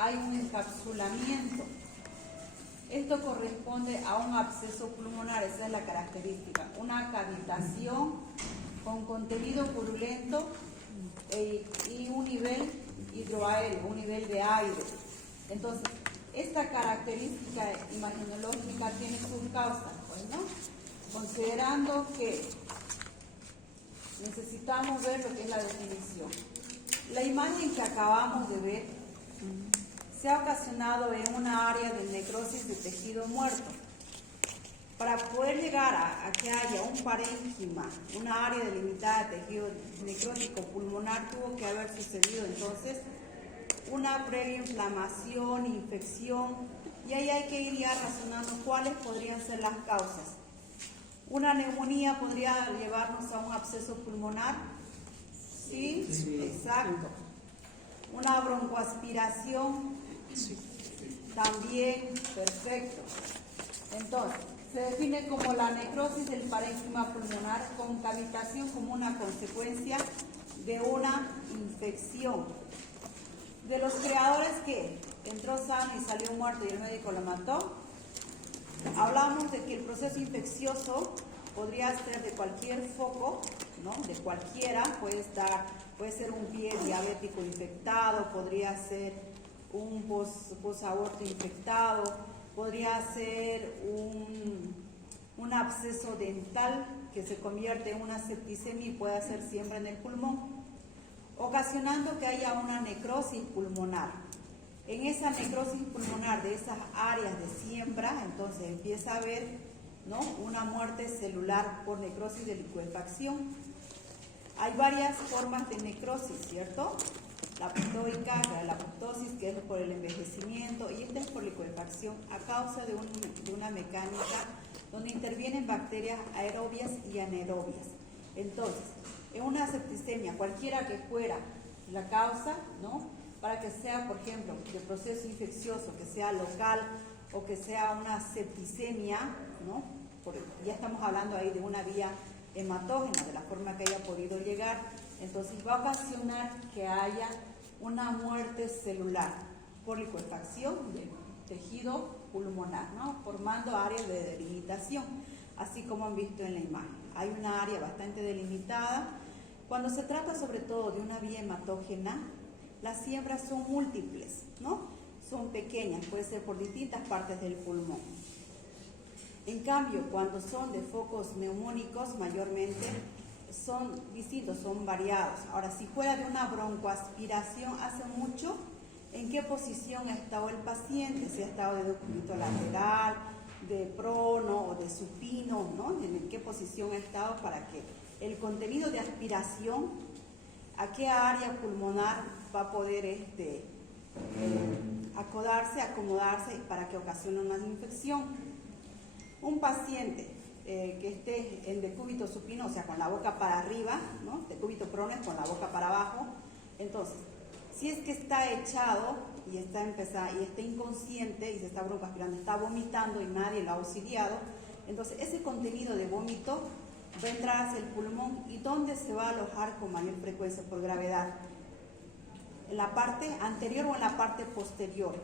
hay un encapsulamiento. Esto corresponde a un absceso pulmonar, esa es la característica. Una cavitación con contenido purulento y un nivel hidroaéreo, un nivel de aire. Entonces, esta característica imagenológica tiene sus causas, pues, ¿no? Considerando que necesitamos ver lo que es la definición. La imagen que acabamos de ver se ha ocasionado en una área de necrosis de tejido muerto. Para poder llegar a que haya un parénquima, una área delimitada de tejido necrótico pulmonar, tuvo que haber sucedido entonces una previa inflamación, infección, y ahí hay que ir ya razonando cuáles podrían ser las causas. ¿Una neumonía podría llevarnos a un absceso pulmonar? Sí, exacto. ¿Una broncoaspiración? También, perfecto. Entonces, se define como la necrosis del parénquima pulmonar con cavitación como una consecuencia de una infección. De los creadores que entró sano y salió muerto y el médico lo mató, hablamos de que el proceso infeccioso podría ser de cualquier foco, ¿no? De cualquiera, puede ser un pie diabético infectado, podría ser un posaborto infectado, podría ser un absceso dental que se convierte en una septicemia y puede ser siembra en el pulmón, ocasionando que haya una necrosis pulmonar. En esa necrosis pulmonar de esas áreas de siembra, entonces empieza a haber, ¿no?, una muerte celular por necrosis de licuefacción. Hay varias formas de necrosis, ¿cierto? La apoptóica, la apoptosis, que es por el envejecimiento, y esta es por licuefacción a causa de una mecánica donde intervienen bacterias aerobias y anaerobias. Entonces, en una septicemia, cualquiera que fuera la causa, ¿no?, para que sea, por ejemplo, de proceso infeccioso, que sea local o que sea una septicemia, ¿no?, ya estamos hablando ahí de una vía hematógena, de la forma que haya podido llegar, entonces va a ocasionar que haya una muerte celular por licuefacción del tejido pulmonar, ¿no?, formando áreas de delimitación, así como han visto en la imagen. Hay una área bastante delimitada. Cuando se trata sobre todo de una vía hematógena, las siembras son múltiples, ¿no? Son pequeñas, puede ser por distintas partes del pulmón. En cambio, cuando son de focos neumónicos, mayormente son distintos, son variados. Ahora, si fuera de una broncoaspiración hace mucho, ¿en qué posición ha estado el paciente? Si ha estado de decúbito lateral, de prono o de supino, ¿no? ¿En qué posición ha estado para que el contenido de aspiración, a qué área pulmonar va a poder acomodarse para que ocasione una infección? Un paciente que esté en decúbito supino, o sea, con la boca para arriba, ¿no?, decúbito prono es con la boca para abajo. Entonces, si es que está echado y está inconsciente y se está broncoaspirando, está vomitando y nadie lo ha auxiliado, entonces ese contenido de vómito va a entrar hacia el pulmón. ¿Y dónde se va a alojar con mayor frecuencia por gravedad? ¿En la parte anterior o en la parte posterior?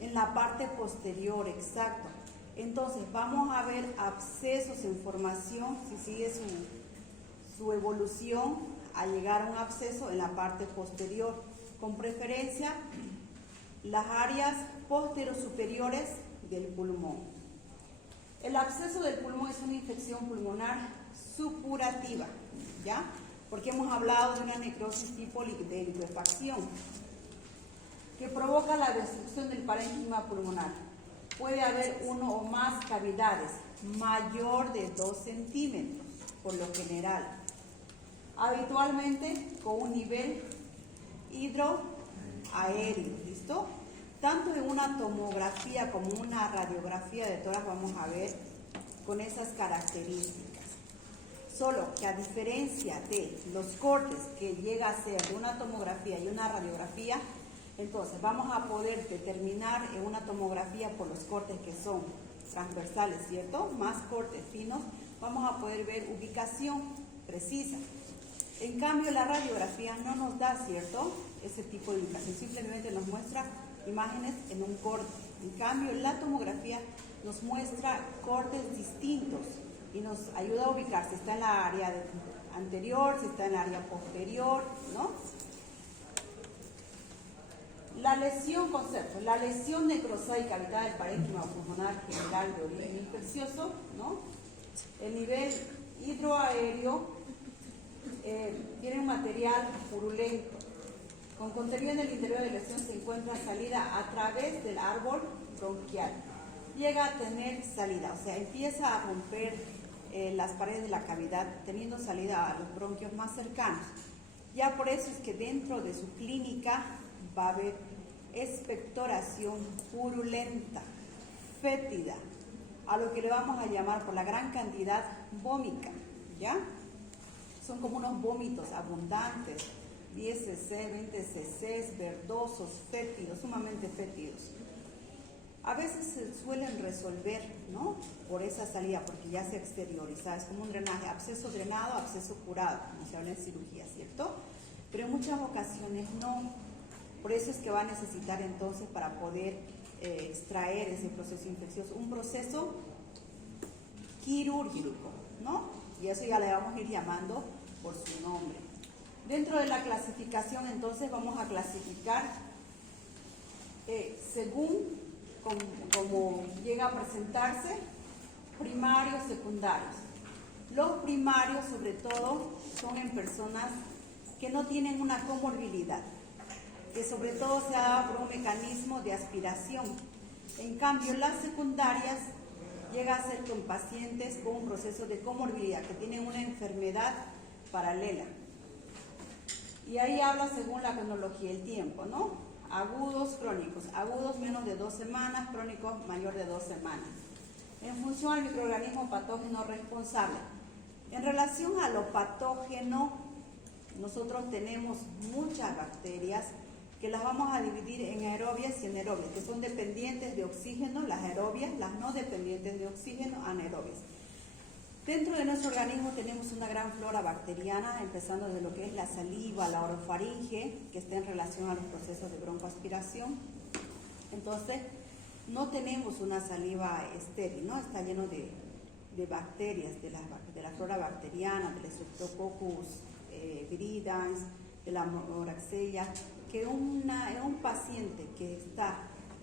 En la parte posterior, exacto. Entonces vamos a ver abscesos en formación, si sigue su evolución a llegar a un absceso en la parte posterior, con preferencia las áreas posterosuperiores del pulmón. El absceso del pulmón es una infección pulmonar supurativa, ¿ya? Porque hemos hablado de una necrosis tipo de licuefacción que provoca la destrucción del parénquima pulmonar. Puede haber uno o más cavidades, mayor de 2 centímetros, por lo general. Habitualmente con un nivel hidroaéreo, ¿listo? Tanto en una tomografía como en una radiografía de tórax vamos a ver con esas características. Solo que a diferencia de los cortes que llega a ser de una tomografía y una radiografía, entonces vamos a poder determinar en una tomografía por los cortes que son transversales, ¿cierto? Más cortes finos, vamos a poder ver ubicación precisa. En cambio, la radiografía no nos da, ¿cierto?, ese tipo de ubicación. Simplemente nos muestra imágenes en un corte. En cambio, la tomografía nos muestra cortes distintos y nos ayuda a ubicar si está en la área anterior, si está en la área posterior, ¿no? La lesión, concepto, la lesión necrosóica habitada del parénquima pulmonar general de origen infeccioso, ¿no? El nivel hidroaéreo tiene un material purulento. Con contenido en el interior de la lesión se encuentra salida a través del árbol bronquial. Llega a tener salida, o sea, empieza a romper las paredes de la cavidad, teniendo salida a los bronquios más cercanos. Ya por eso es que dentro de su clínica va a haber expectoración purulenta, fétida, a lo que le vamos a llamar por la gran cantidad vómica, ¿ya? Son como unos vómitos abundantes, 10 cc, 20 cc, verdosos, fétidos, sumamente fétidos. A veces se suelen resolver, ¿no?, por esa salida, porque ya se exterioriza, es como un drenaje, absceso drenado, absceso curado, como se habla en cirugía, ¿cierto? Pero en muchas ocasiones no. Por eso es que va a necesitar entonces, para poder extraer ese proceso infeccioso, un proceso quirúrgico, ¿no? Y eso ya le vamos a ir llamando por su nombre. Dentro de la clasificación, entonces, vamos a clasificar según como llega a presentarse, primarios, secundarios. Los primarios, sobre todo, son en personas que no tienen una comorbilidad, que sobre todo se da por un mecanismo de aspiración. En cambio, las secundarias llega a ser con pacientes con un proceso de comorbilidad, que tienen una enfermedad paralela. Y ahí habla según la cronología del tiempo, ¿no? Agudos, crónicos. Agudos menos de 2 semanas, crónicos mayor de 2 semanas. En función al microorganismo patógeno responsable. En relación a lo patógeno, nosotros tenemos muchas bacterias que las vamos a dividir en aerobias y anaerobias, que son dependientes de oxígeno, las aerobias, las no dependientes de oxígeno, anaerobias. Dentro de nuestro organismo tenemos una gran flora bacteriana, empezando de lo que es la saliva, la orofaringe, que está en relación a los procesos de broncoaspiración. Entonces, no tenemos una saliva estéril, ¿no? Está lleno de bacterias, de la flora bacteriana, del Streptococcus viridans, de la Moraxella, que un paciente que está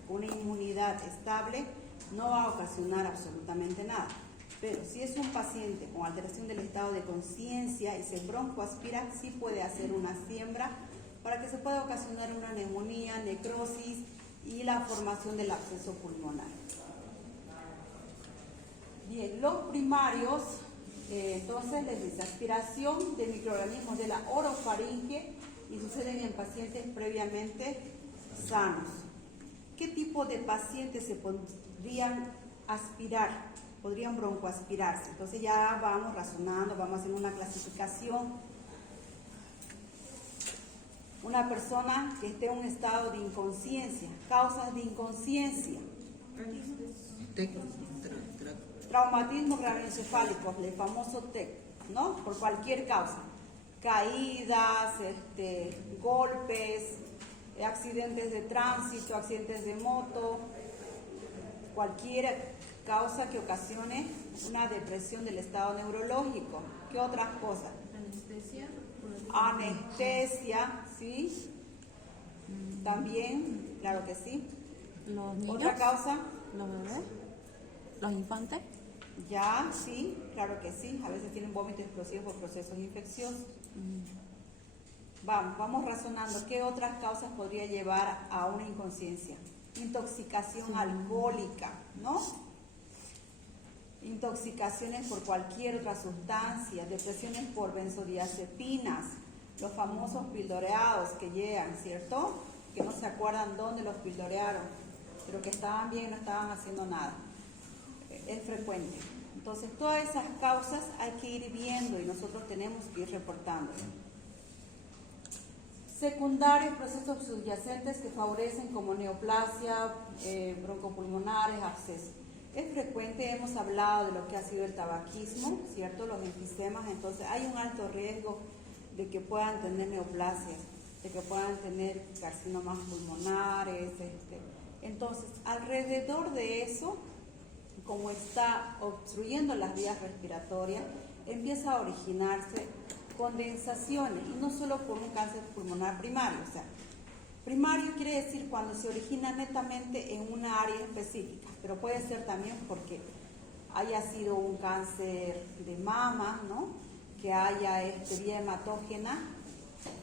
con una inmunidad estable no va a ocasionar absolutamente nada. Pero si es un paciente con alteración del estado de conciencia y se broncoaspira, sí puede hacer una siembra para que se pueda ocasionar una neumonía, necrosis y la formación del absceso pulmonar. Bien, los primarios, entonces les dice aspiración de microorganismos de la orofaringe y suceden en pacientes previamente sanos. ¿Qué tipo de pacientes se podrían aspirar? Podrían broncoaspirarse. Entonces ya vamos razonando, vamos haciendo una clasificación. Una persona que esté en un estado de inconsciencia, causas de inconsciencia. Traumatismo craneoencefálico, el famoso TEC, ¿no? Por cualquier causa. Caídas, golpes, accidentes de tránsito, accidentes de moto, cualquier causa que ocasione una depresión del estado neurológico. ¿Qué otras cosas? Anestesia. Anestesia, ¿sí? También, claro que sí. Los niños. ¿Otra causa? Los bebés. Los infantes. Ya, sí, claro que sí. A veces tienen vómitos explosivos por procesos infecciosos. Vamos razonando. ¿Qué otras causas podría llevar a una inconsciencia? Intoxicación alcohólica, ¿no? Intoxicaciones por cualquier otra sustancia, depresiones por benzodiazepinas, los famosos pildoreados que llegan, ¿cierto? Que no se acuerdan dónde los pildorearon, pero que estaban bien y no estaban haciendo nada. Es frecuente. Entonces, todas esas causas hay que ir viendo y nosotros tenemos que ir reportando. Secundarios, procesos subyacentes que favorecen como neoplasia, broncopulmonares, abscesos. Es frecuente, hemos hablado de lo que ha sido el tabaquismo, ¿cierto? Los enfisemas, entonces hay un alto riesgo de que puedan tener neoplasia. de que puedan tener carcinomas pulmonares. Entonces, alrededor de eso, como está obstruyendo las vías respiratorias, empieza a originarse condensaciones, y no solo por un cáncer pulmonar primario. O sea, primario quiere decir cuando se origina netamente en una área específica, pero puede ser también porque haya sido un cáncer de mama, ¿no? Que haya vía hematógena,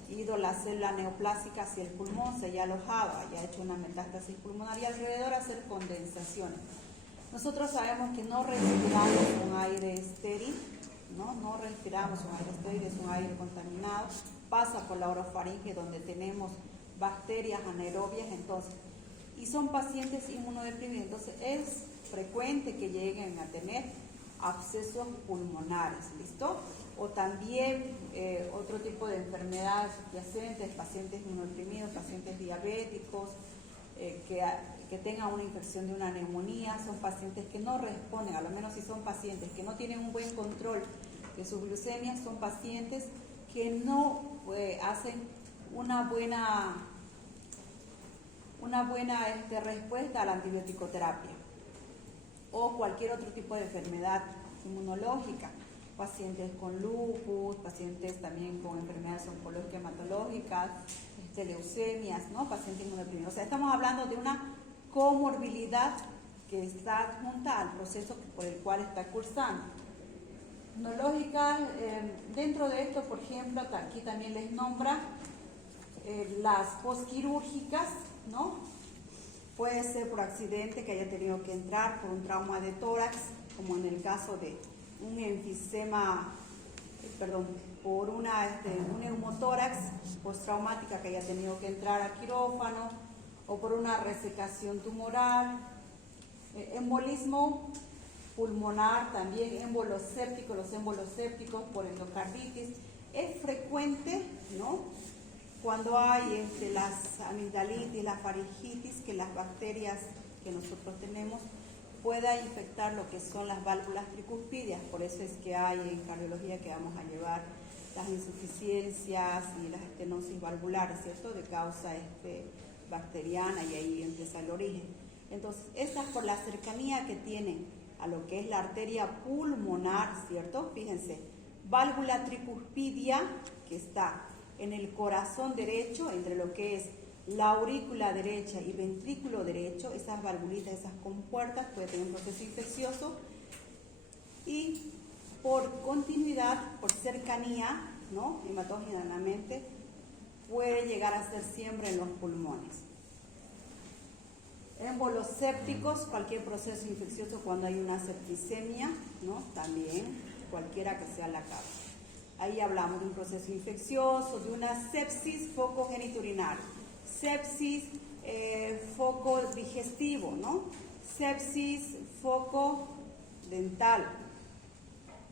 ido la célula neoplásica hacia el pulmón, se haya alojado, haya hecho una metástasis pulmonar y alrededor hacer condensaciones. Nosotros sabemos que no respiramos un aire estéril, no respiramos un aire estéril, es un aire contaminado, pasa por la orofaringe donde tenemos bacterias anaerobias, entonces, y son pacientes inmunodeprimidos, entonces es frecuente que lleguen a tener abscesos pulmonares, ¿listo? O también otro tipo de enfermedades subyacentes, pacientes inmunodeprimidos, pacientes diabéticos, que tengan una infección de una neumonía, son pacientes que no responden, a lo menos si son pacientes que no tienen un buen control de sus glucemias, son pacientes que no hacen una buena respuesta a la antibioticoterapia o cualquier otro tipo de enfermedad inmunológica, pacientes con lupus, pacientes también con enfermedades oncológicas hematológicas, leucemias, ¿no? Pacientes inmunodeprimidos. O sea, estamos hablando de una comorbilidad que está junta al proceso por el cual está cursando. Inmunológica, dentro de esto, por ejemplo, aquí también les nombra las posquirúrgicas, ¿no? Puede ser por accidente que haya tenido que entrar, por un trauma de tórax, como en el caso de un enfisema, por un neumotórax postraumática que haya tenido que entrar a quirófano, o por una resecación tumoral, embolismo pulmonar también, émbolos sépticos, los émbolos sépticos por endocarditis. Es frecuente, ¿no? Cuando hay las amigdalitis, la faringitis, que las bacterias que nosotros tenemos pueda infectar lo que son las válvulas tricuspidias. Por eso es que hay en cardiología que vamos a llevar las insuficiencias y las estenosis valvulares, ¿cierto? De causa bacteriana, y ahí empieza el origen. Entonces, estas por la cercanía que tienen a lo que es la arteria pulmonar, ¿cierto? Fíjense, válvula tricuspidia que está en el corazón derecho, entre lo que es la aurícula derecha y ventrículo derecho, esas valvulitas, esas compuertas, puede tener un proceso infeccioso, y por continuidad, por cercanía, ¿no? Hematógenamente, puede llegar a ser siempre en los pulmones. Émbolos sépticos, cualquier proceso infeccioso cuando hay una septicemia, ¿no? También, cualquiera que sea la causa. Ahí hablamos de un proceso infeccioso, de una sepsis foco genitourinario, sepsis foco digestivo, ¿no? Sepsis foco dental.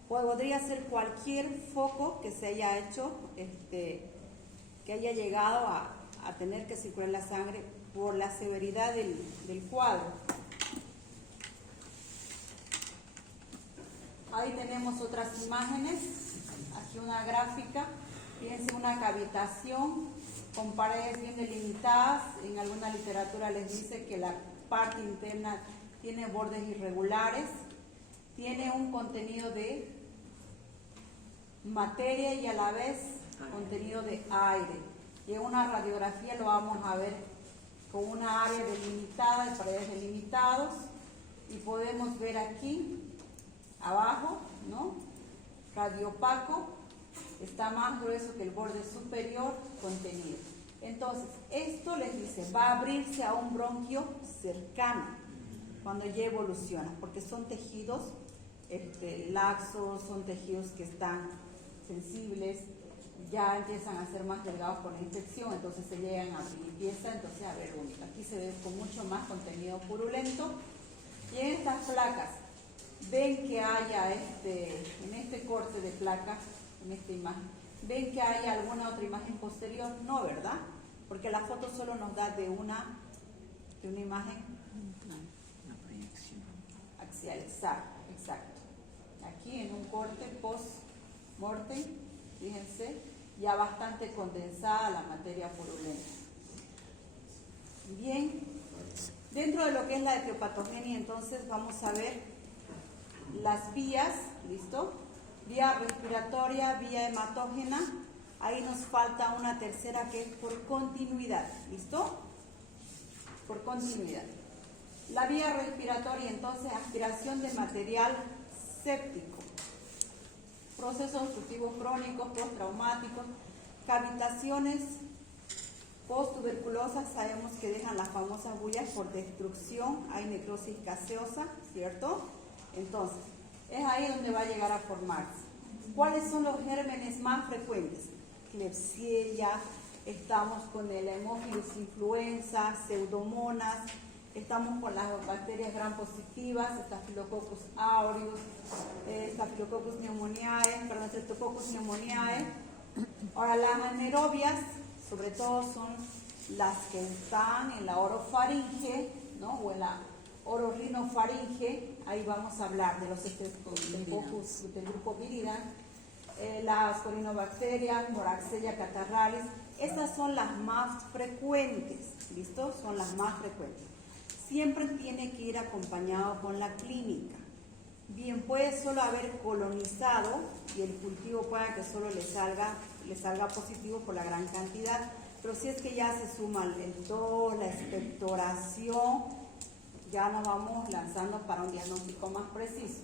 Podría ser cualquier foco que se haya hecho, que haya llegado a tener que circular la sangre por la severidad del cuadro. Ahí tenemos otras imágenes, aquí una gráfica, fíjense, una cavitación con paredes bien delimitadas. En alguna literatura les dice que la parte interna tiene bordes irregulares, tiene un contenido de materia y a la vez contenido de aire. Y en una radiografía lo vamos a ver con una área delimitada, de paredes delimitados, y podemos ver aquí abajo, ¿no? Radiopaco, está más grueso que el borde superior contenido. Entonces, esto les dice, va a abrirse a un bronquio cercano cuando ya evoluciona, porque son tejidos laxos, son tejidos que están sensibles, ya empiezan a ser más delgados con la infección, entonces se llegan a abrir, empieza entonces a ver vómito. Aquí se ve con mucho más contenido purulento. Y en estas placas, ven que haya en este corte de placas, en esta imagen, ven que hay alguna otra imagen posterior, no, ¿verdad? Porque la foto solo nos da de una imagen axial, exacto. Aquí en un corte post-mortem, fíjense, ya bastante condensada la materia purulenta. Bien, dentro de lo que es la etiopatogenia, entonces vamos a ver las vías, ¿listo? Vía respiratoria, vía hematógena. Ahí nos falta una tercera que es por continuidad, ¿listo? Por continuidad. La vía respiratoria, entonces, aspiración de material séptico. Procesos obstructivos crónicos, postraumáticos, cavitaciones posttuberculosas, sabemos que dejan las famosas bullas por destrucción, hay necrosis gaseosa, ¿cierto? Entonces, es ahí donde va a llegar a formarse. ¿Cuáles son los gérmenes más frecuentes? Klebsiella, estamos con el Haemophilus influenza, Pseudomonas, estamos con las bacterias gram positivas, Staphylococcus aureus, Staphylococcus pneumoniae, perdón, Streptococcus pneumoniae. Ahora, las anaerobias, sobre todo, son las que están en la orofaringe, ¿no? O en la otorrinofaringe. Ahí vamos a hablar de los Streptococcus del grupo Viridae, las corinobacterias, Moraxella catarralis. Estas son las más frecuentes, ¿listo? Son las más frecuentes. Siempre tiene que ir acompañado con la clínica. Bien, puede solo haber colonizado y el cultivo pueda que solo le salga positivo por la gran cantidad, pero si es que ya se suma el tos, la expectoración, ya nos vamos lanzando para un diagnóstico más preciso.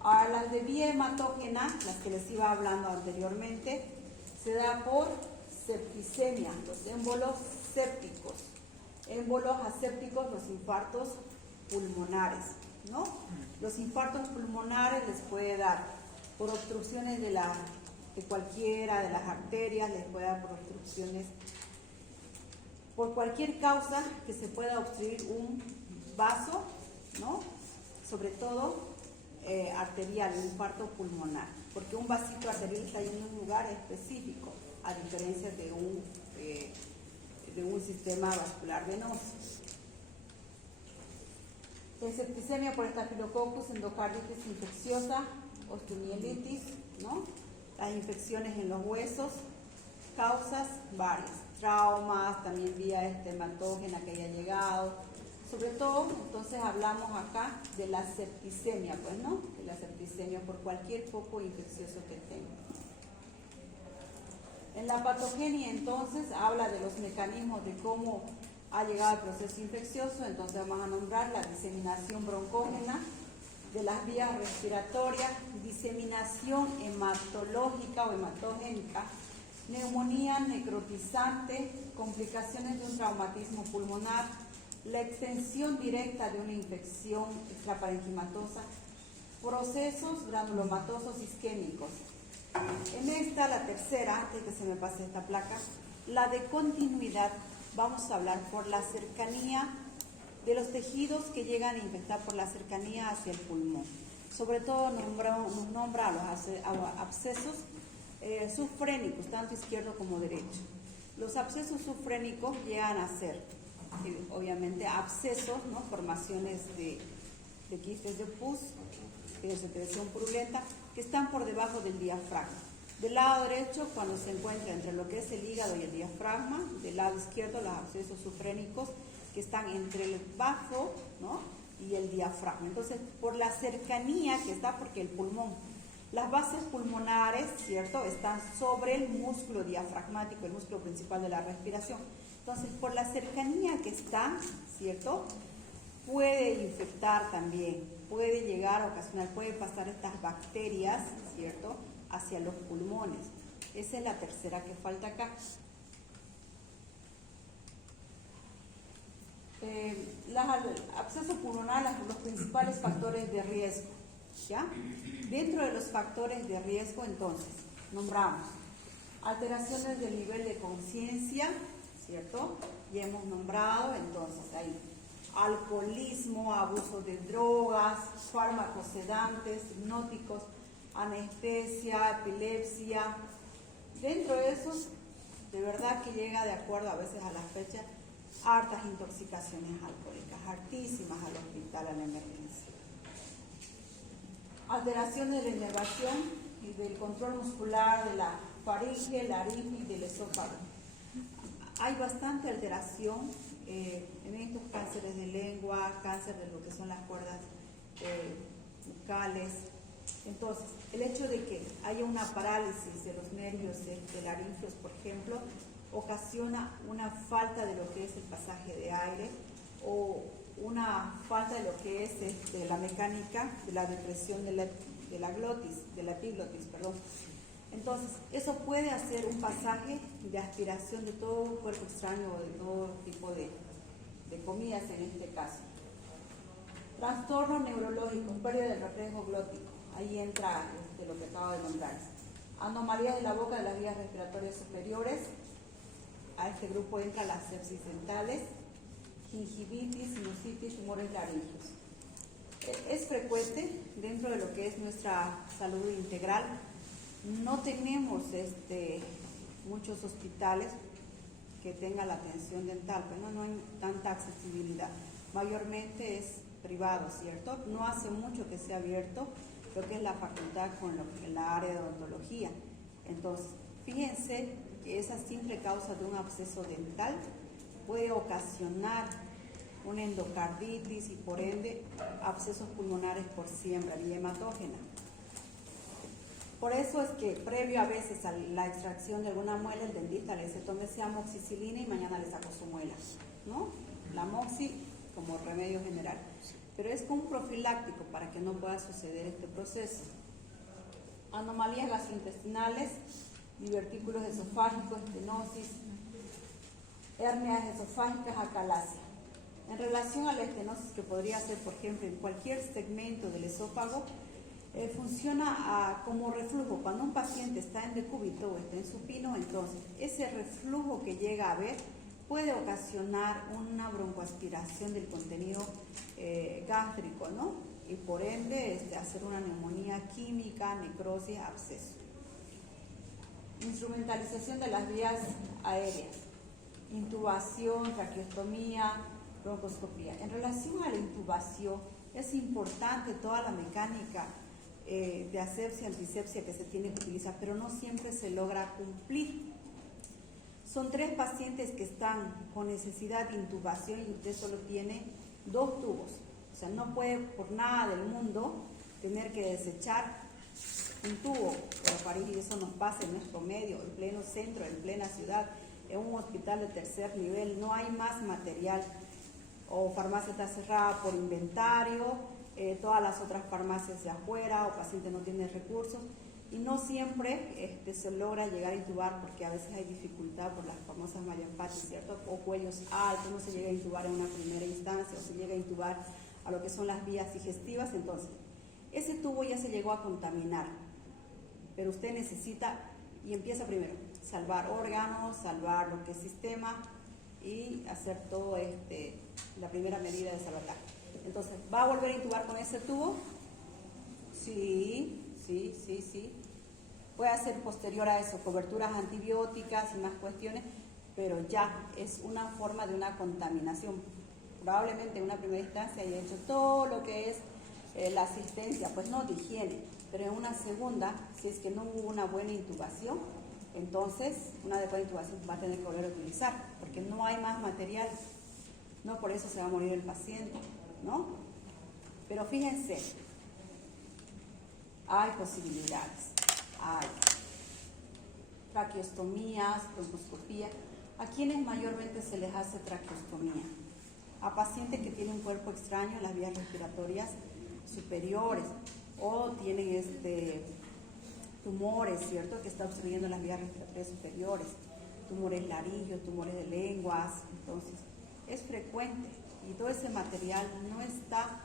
Ahora, las de vía hematógena, las que les iba hablando anteriormente, se da por septicemia, los émbolos sépticos. Émbolos asépticos, los infartos pulmonares, ¿no? Los infartos pulmonares les puede dar por obstrucciones de cualquiera de las arterias, les puede dar por obstrucciones, por cualquier causa que se pueda obstruir un vaso, ¿no? Sobre todo arterial, un infarto pulmonar, porque un vasito arterial está en un lugar específico, a diferencia de un sistema vascular venoso. Septicemia por Staphylococcus, endocarditis infecciosa, osteomielitis, ¿no? Las infecciones en los huesos, causas varias, traumas, también vía hematógena que haya llegado. Sobre todo, entonces hablamos acá de la septicemia, pues, ¿no? De la septicemia por cualquier foco infeccioso que tenga. En la patogenia, entonces, habla de los mecanismos de cómo ha llegado el proceso infeccioso. Entonces vamos a nombrar la diseminación broncógena de las vías respiratorias, diseminación hematológica o hematogénica, neumonía necrotizante, complicaciones de un traumatismo pulmonar, la extensión directa de una infección extraparenquimatosa, procesos granulomatosos isquémicos. En esta, la tercera, antes que se me pase esta placa, la de continuidad, vamos a hablar por la cercanía de los tejidos que llegan a infectar por la cercanía hacia el pulmón. Sobre todo nos nombra a los abscesos subfrénicos, tanto izquierdo como derecho. Los abscesos subfrénicos llegan a ser, obviamente, abscesos, ¿no? Formaciones de quistes de pus, de secreción purulenta, que están por debajo del diafragma. Del lado derecho, cuando se encuentra entre lo que es el hígado y el diafragma; del lado izquierdo, los abscesos subfrénicos, que están entre el bajo, ¿no? y el diafragma. Entonces, por la cercanía que está, porque el pulmón, las bases pulmonares, ¿cierto?, están sobre el músculo diafragmático, el músculo principal de la respiración. Entonces, por la cercanía que está, ¿cierto?, puede infectar también, puede llegar a ocasionar, puede pasar estas bacterias, ¿cierto?, hacia los pulmones. Esa es la tercera que falta acá. Absceso pulmonar, los principales factores de riesgo, ¿ya? Dentro de los factores de riesgo, entonces, nombramos alteraciones del nivel de conciencia, ¿cierto? Ya hemos nombrado, entonces, ahí, alcoholismo, abuso de drogas, fármacos sedantes, hipnóticos, anestesia, epilepsia. Dentro de esos, de verdad que llega, de acuerdo a veces a la fecha, hartas intoxicaciones alcohólicas, hartísimas al hospital, a la emergencia. Alteraciones de la inervación y del control muscular, de la faringe, laringe y del esófago. Hay bastante alteración en estos cánceres de lengua, cáncer de lo que son las cuerdas bucales. Entonces, el hecho de que haya una parálisis de los nervios laringeos, por ejemplo, ocasiona una falta de lo que es el pasaje de aire o una falta de lo que es la mecánica de la depresión de la glotis, de la epiglotis, perdón. Entonces, eso puede hacer un pasaje de aspiración de todo cuerpo extraño o de todo tipo de comidas en este caso. Trastorno neurológico, pérdida del reflejo glótico. Ahí entra lo que acabo de nombrar. Anomalías de la boca de las vías respiratorias superiores. A este grupo entra las sepsis dentales, gingivitis, sinusitis, tumores laringeos. Es frecuente dentro de lo que es nuestra salud integral. No tenemos muchos hospitales que tengan la atención dental, pero no hay tanta accesibilidad. Mayormente es privado, ¿cierto? No hace mucho que se ha abierto lo que es la facultad con la área de odontología. Entonces, fíjense que esa simple causa de un absceso dental puede ocasionar una endocarditis y por ende abscesos pulmonares por siembra y hematógena. Por eso es que previo a veces a la extracción de alguna muela, el dentista le dice tómese amoxicilina y mañana le saco su muela, ¿no? La amoxi como remedio general. Pero es como un profiláctico para que no pueda suceder este proceso. Anomalías gastrointestinales, divertículos esofágicos, estenosis, hernias esofágicas, acalasia. En relación a la estenosis, que podría ser, por ejemplo, en cualquier segmento del esófago, funciona como reflujo. Cuando un paciente está en decúbito o está en supino, entonces ese reflujo que llega a haber puede ocasionar una broncoaspiración del contenido gástrico, ¿no? Y por ende hacer una neumonía química, necrosis, absceso. Instrumentalización de las vías aéreas, intubación, traqueostomía, broncoscopía. En relación a la intubación, es importante toda la mecánica de asepsia, antisepsia que se tiene que utilizar, pero no siempre se logra cumplir. Son 3 pacientes que están con necesidad de intubación y usted solo tiene 2 tubos. O sea, no puede por nada del mundo tener que desechar un tubo orofaringeo, y eso nos pasa en nuestro medio, en pleno centro, en plena ciudad, en un hospital de tercer nivel. No hay más material, o farmacia está cerrada por inventario, todas las otras farmacias de afuera, o paciente no tiene recursos, y no siempre se logra llegar a intubar porque a veces hay dificultad por las famosas Mallampatis, ¿cierto? O cuellos altos, no se llega a intubar en una primera instancia, o se llega a intubar a lo que son las vías digestivas. Entonces, ese tubo ya se llegó a contaminar, pero usted necesita, y empieza primero, salvar órganos, salvar lo que es sistema y hacer todo la primera medida de salvataje. Entonces, ¿va a volver a intubar con ese tubo? Sí. Puede hacer posterior a eso coberturas antibióticas y más cuestiones, pero ya es una forma de una contaminación. Probablemente en una primera instancia haya hecho todo lo que es la asistencia, pues no de higiene, pero en una segunda, si es que no hubo una buena intubación, entonces una adecuada intubación va a tener que volver a utilizar, porque no hay más material, no por eso se va a morir el paciente, ¿no? Pero fíjense, hay posibilidades, hay traqueostomías, broncoscopía. ¿A quienes mayormente se les hace traqueostomía? A pacientes que tienen un cuerpo extraño en las vías respiratorias superiores o tienen tumores, ¿cierto?, que está obstruyendo las vías respiratorias superiores, tumores laringeos, tumores de lenguas. Entonces, es frecuente y todo ese material no está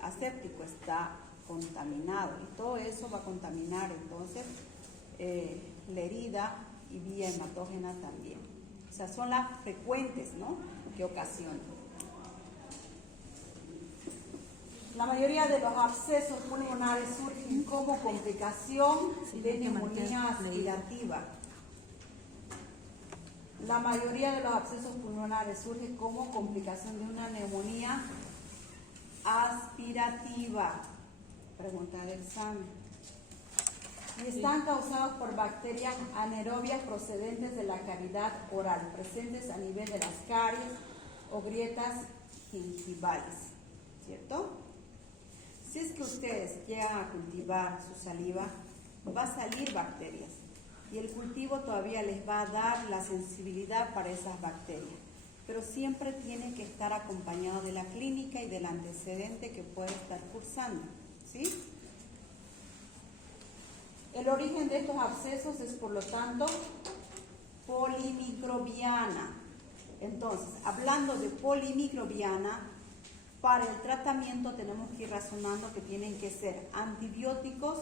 aséptico, está contaminado, y todo eso va a contaminar entonces la herida y vía hematógena también. O sea, son las frecuentes, ¿no?, que ocasionan. La mayoría de los abscesos pulmonares surgen como complicación de neumonía aspirativa. La mayoría de los abscesos pulmonares surgen como complicación de una neumonía aspirativa. Pregunta del examen. y están causados por bacterias anaerobias procedentes de la cavidad oral, presentes a nivel de las caries o grietas gingivales, ¿cierto? Si es que ustedes llegan a cultivar su saliva, va a salir bacterias y el cultivo todavía les va a dar la sensibilidad para esas bacterias, pero siempre tiene que estar acompañado de la clínica y del antecedente que puede estar cursando, ¿sí? El origen de estos abscesos es, por lo tanto, polimicrobiana. Entonces, hablando de polimicrobiana, para el tratamiento tenemos que ir razonando que tienen que ser antibióticos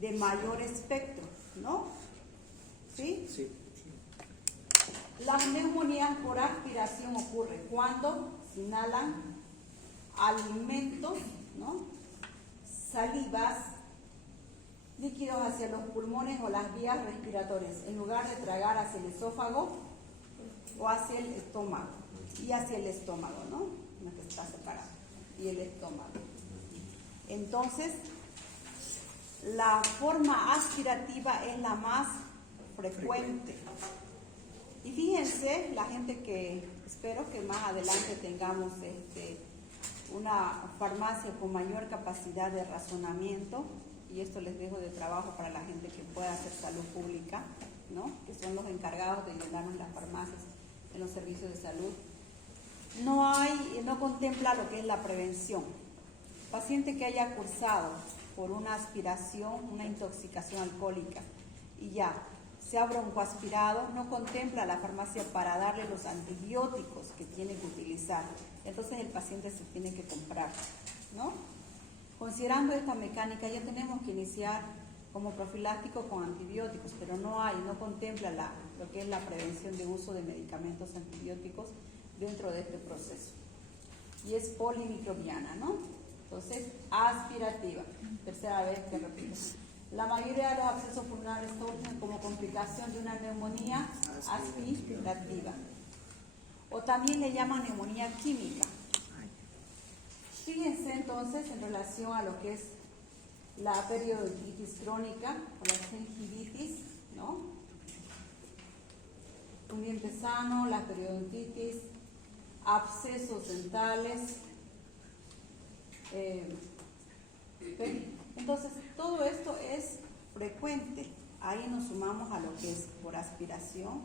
de mayor espectro, ¿no? ¿Sí? Sí. Las neumonías por aspiración ocurre cuando se inhalan alimentos, ¿no? Salivas, líquidos hacia los pulmones o las vías respiratorias, en lugar de tragar hacia el esófago o hacia el estómago, y hacia el estómago, ¿no? No, que está separado, y el estómago. Entonces, la forma aspirativa es la más frecuente. Y fíjense, la gente que espero que más adelante tengamos una farmacia con mayor capacidad de razonamiento, y esto les dejo de trabajo para la gente que pueda hacer salud pública, ¿no? Que son los encargados de llenarnos las farmacias en los servicios de salud. No contempla lo que es la prevención. Paciente que haya cursado por una aspiración, una intoxicación alcohólica, y ya se ha broncoaspirado, no contempla la farmacia para darle los antibióticos que tiene que utilizar. Entonces el paciente se tiene que comprar, ¿no? Considerando esta mecánica, ya tenemos que iniciar como profiláctico con antibióticos, pero no contempla lo que es la prevención de uso de medicamentos antibióticos dentro de este proceso. Y es polimicrobiana, ¿no? Entonces, aspirativa. Tercera vez que repito. La mayoría de los abscesos pulmonares surgen como complicación de una neumonía aspirativa. O también le llaman neumonía química. Fíjense entonces en relación a lo que es la periodontitis crónica o la gingivitis, ¿no? Un diente sano, la periodontitis, abscesos dentales. Entonces, todo esto es frecuente. Ahí nos sumamos a lo que es por aspiración.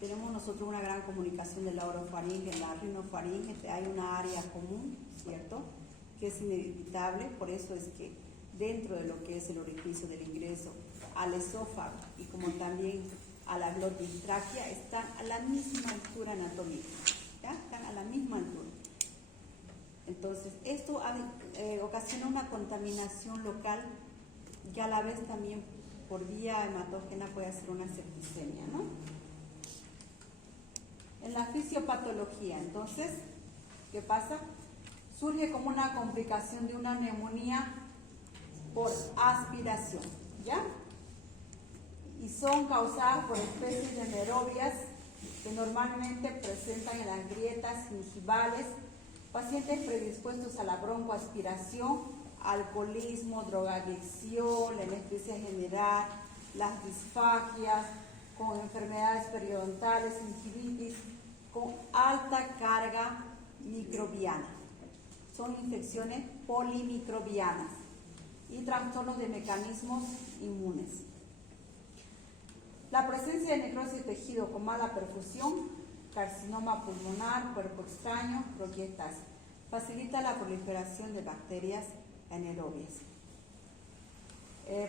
Tenemos nosotros una gran comunicación de la orofaringe, la rinofaringe, hay una área común, ¿cierto? Que es inevitable, por eso es que dentro de lo que es el orificio del ingreso al esófago y como también a la glotis tráquea están a la misma altura anatómica, ¿ya? Están a la misma altura. Entonces, esto ocasiona una contaminación local y a la vez también por vía hematógena puede hacer una septicemia, ¿no? En la fisiopatología, entonces, ¿qué pasa? Surge como una complicación de una neumonía por aspiración, ¿ya? Y son causadas por especies de anaerobias que normalmente presentan en las grietas gingivales, pacientes predispuestos a la broncoaspiración, alcoholismo, drogadicción, la anestesia general, las disfagias, con enfermedades periodontales, gingivitis, con alta carga microbiana. Son infecciones polimicrobianas y trastornos de mecanismos inmunes. La presencia de necrosis de tejido con mala perfusión, carcinoma pulmonar, cuerpo extraño, bronquiectasis, facilita la proliferación de bacterias anaerobias.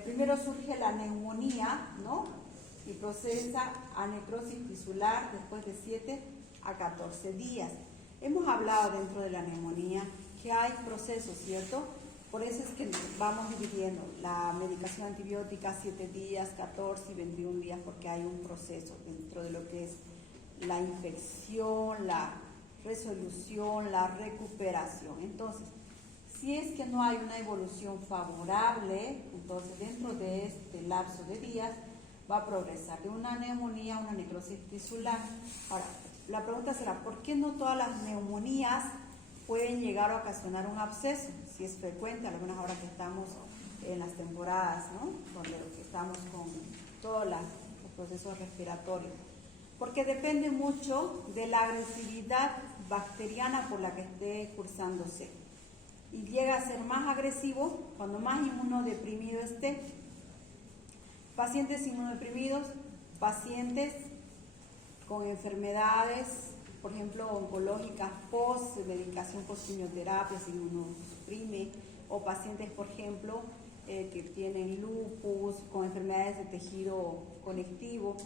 Primero surge la neumonía, ¿no? Y procesa a necrosis tisular después de 7 a 14 días. Hemos hablado dentro de la neumonía que hay procesos, ¿cierto? Por eso es que vamos dividiendo la medicación antibiótica 7 días, 14 y 21 días, porque hay un proceso dentro de lo que es la infección, la resolución, la recuperación. Entonces, si es que no hay una evolución favorable, entonces dentro de este lapso de días va a progresar de una neumonía a una necrosis tisular. Ahora, la pregunta será, ¿por qué no todas las neumonías pueden llegar a ocasionar un absceso? Si es frecuente, algunas ahora que estamos en las temporadas, ¿no? Donde estamos con todos los procesos respiratorios. Porque depende mucho de la agresividad bacteriana por la que esté cursándose. Y llega a ser más agresivo cuando más inmunodeprimido esté. Pacientes inmunodeprimidos, pacientes con enfermedades, por ejemplo, oncológicas medicación post quimioterapia, si uno suprime, o pacientes, por ejemplo, que tienen lupus, con enfermedades de tejido conectivo,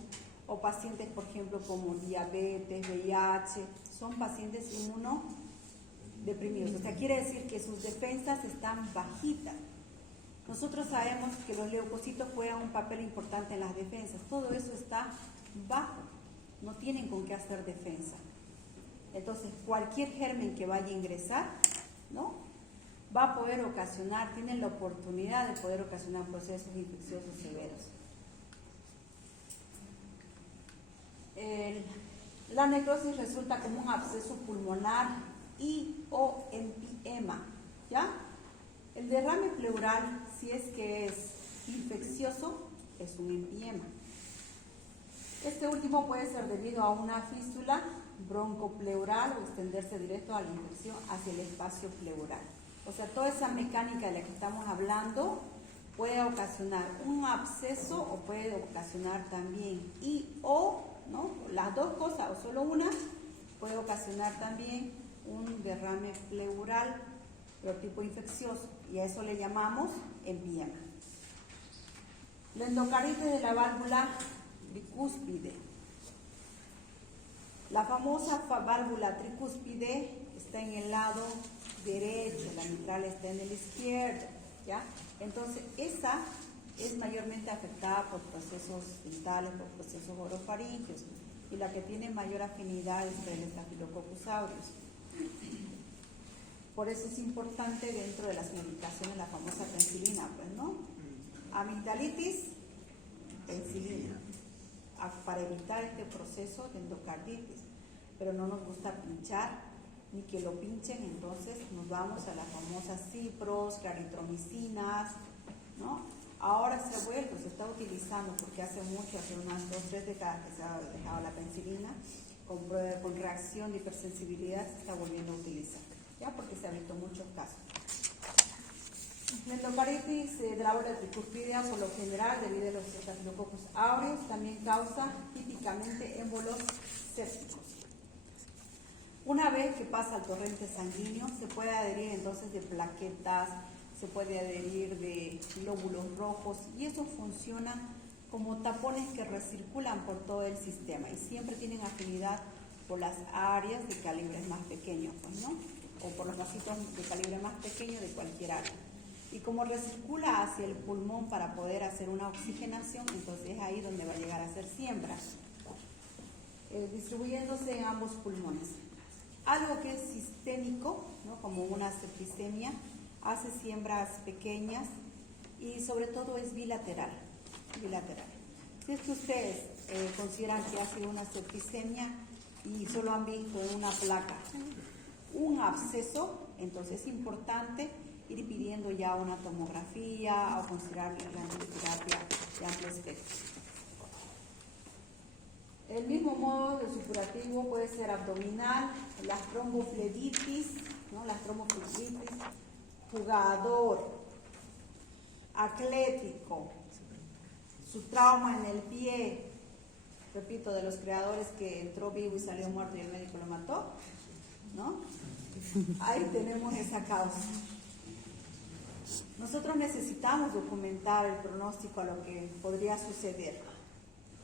o pacientes, por ejemplo, como diabetes, VIH, son pacientes inmunodeprimidos. O sea, quiere decir que sus defensas están bajitas. Nosotros sabemos que los leucocitos juegan un papel importante en las defensas. Todo eso está bajo. No tienen con qué hacer defensa. Entonces, cualquier germen que vaya a ingresar, ¿no?, va a poder ocasionar, tienen la oportunidad de poder ocasionar procesos infecciosos severos. La necrosis resulta como un absceso pulmonar y o empiema, ¿ya? El derrame pleural, si es que es infeccioso, es un empiema. Este último puede ser debido a una fístula broncopleural o extenderse directo a la infección hacia el espacio pleural. O sea, toda esa mecánica de la que estamos hablando puede ocasionar un absceso o puede ocasionar también ¿no? Las dos cosas o solo una puede ocasionar también un derrame pleural, pero tipo infeccioso, y a eso le llamamos empiema. La endocardite de la válvula tricúspide. La famosa válvula tricúspide está en el lado derecho, la mitral está en el izquierdo, ¿ya? Entonces, esa es mayormente afectada por procesos dentales, por procesos orofaringeos, y la que tiene mayor afinidad es el Staphylococcus aureus. Por eso es importante dentro de las medicaciones la famosa penicilina, pues, ¿no? Amigdalitis, penicilina, para evitar este proceso de endocarditis, pero no nos gusta pinchar ni que lo pinchen, entonces nos vamos a las famosas cipros, claritromicinas, ¿no? Ahora se está utilizando, porque hace mucho, hace unas 2-3 décadas que se ha dejado la penicilina, con reacción de hipersensibilidad se está volviendo a utilizar, ya, porque se ha visto muchos casos. La endocardis de la válvula tricúspide, por lo general, debido a los Staphylococcus aureus, también causa típicamente émbolos sépticos. Una vez que pasa al torrente sanguíneo, se puede adherir entonces de plaquetas, se puede adherir de glóbulos rojos, y eso funciona como tapones que recirculan por todo el sistema y siempre tienen afinidad por las áreas de calibres más pequeños, pues, ¿no? O por los vasitos de calibre más pequeño de cualquier área. Y como recircula hacia el pulmón para poder hacer una oxigenación, entonces es ahí donde va a llegar a ser siembra, distribuyéndose en ambos pulmones. Algo que es sistémico, ¿no?, como una septicemia, hace siembras pequeñas y sobre todo es bilateral. Si es que ustedes consideran que ha sido una septicemia y solo han visto en una placa un absceso, entonces es importante ir pidiendo ya una tomografía o considerar la angioterapia de amplio espectro. El mismo modo de supurativo puede ser abdominal, las tromboflebitis, ¿no?, las tromboflebitis, jugador, atlético, su trauma en el pie, repito, de los creadores que entró vivo y salió muerto y el médico lo mató, ¿no? Ahí tenemos esa causa. Nosotros necesitamos documentar el pronóstico a lo que podría suceder.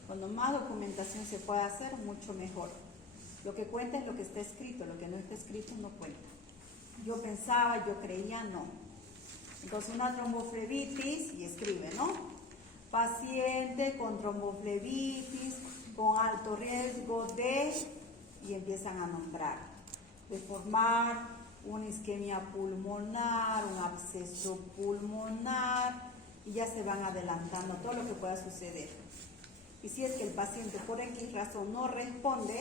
Cuando más documentación se pueda hacer, mucho mejor. Lo que cuenta es lo que está escrito, lo que no está escrito no cuenta. Yo pensaba, yo creía, no. Entonces una tromboflebitis, y escribe, ¿no? Paciente con tromboflebitis, con alto riesgo de, y empiezan a nombrar, de formar una isquemia pulmonar, un absceso pulmonar, y ya se van adelantando todo lo que pueda suceder. Y si es que el paciente por X razón no responde,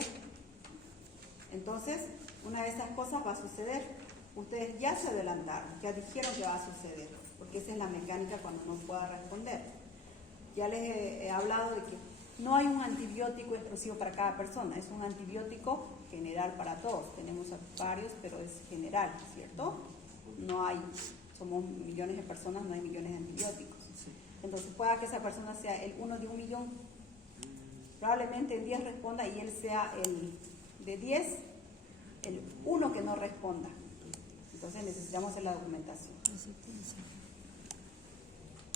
entonces una de esas cosas va a suceder. Ustedes ya se adelantaron, ya dijeron que va a suceder. porque esa es la mecánica cuando no pueda responder. Ya les he hablado de que no hay un antibiótico exclusivo para cada persona, es un antibiótico general para todos. Tenemos varios, pero es general, ¿cierto? No hay, somos millones de personas, no hay millones de antibióticos. Entonces pueda que esa persona sea el 1 de 1.000.000, probablemente el 10 responda y él sea el de 10, el 1 que no responda. Entonces necesitamos hacer la documentación.